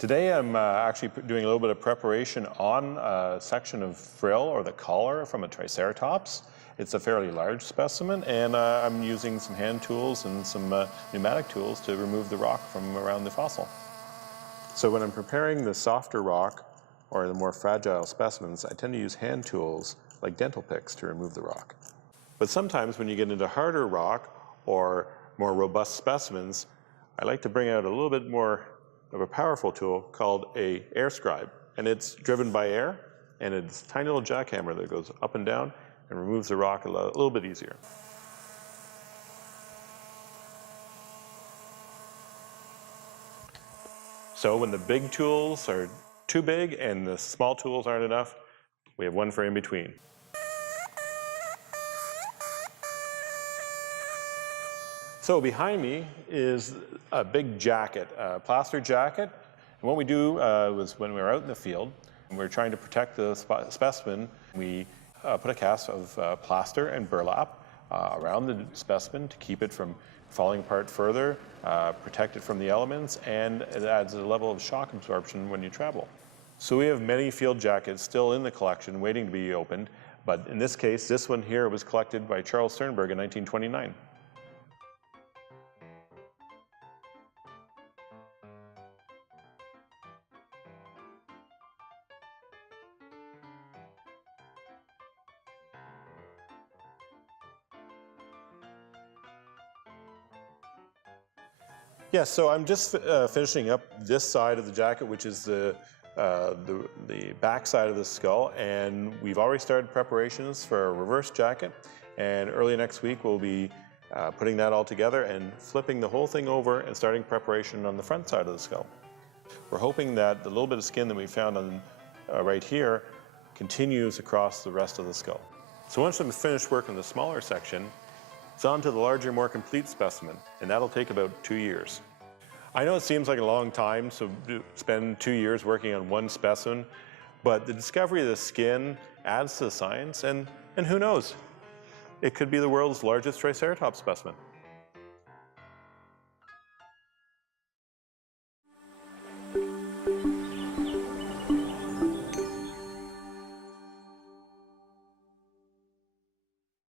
Today I'm actually doing a little bit of preparation on a section of frill or the collar from a Triceratops. It's a fairly large specimen, and I'm using some hand tools and some pneumatic tools to remove the rock from around the fossil. So when I'm preparing the softer rock or the more fragile specimens, I tend to use hand tools like dental picks to remove the rock. But sometimes when you get into harder rock or more robust specimens, I like to bring out a little bit more of a powerful tool called a air scribe, and it's driven by air, and it's a tiny little jackhammer that goes up and down and removes the rock a little bit easier. So when the big tools are too big and the small tools aren't enough, we have one for in between. So behind me is a big jacket, a plaster jacket. And what we do was when we were out in the field and we were trying to protect the specimen, we put a cast of plaster and burlap around the specimen to keep it from falling apart further, protect it from the elements, and it adds a level of shock absorption when you travel. So we have many field jackets still in the collection waiting to be opened, but in this case, this one here was collected by Charles Sternberg in 1929. Yeah, so I'm just finishing up this side of the jacket, which is the back side of the skull, and we've already started preparations for a reverse jacket, and early next week we'll be putting that all together and flipping the whole thing over and starting preparation on the front side of the skull. We're hoping that the little bit of skin that we found on right here continues across the rest of the skull. So once I'm finished working the smaller section, it's on to the larger, more complete specimen, and that'll take about 2 years. I know it seems like a long time to spend 2 years working on one specimen, but the discovery of the skin adds to the science, and who knows? It could be the world's largest Triceratops specimen.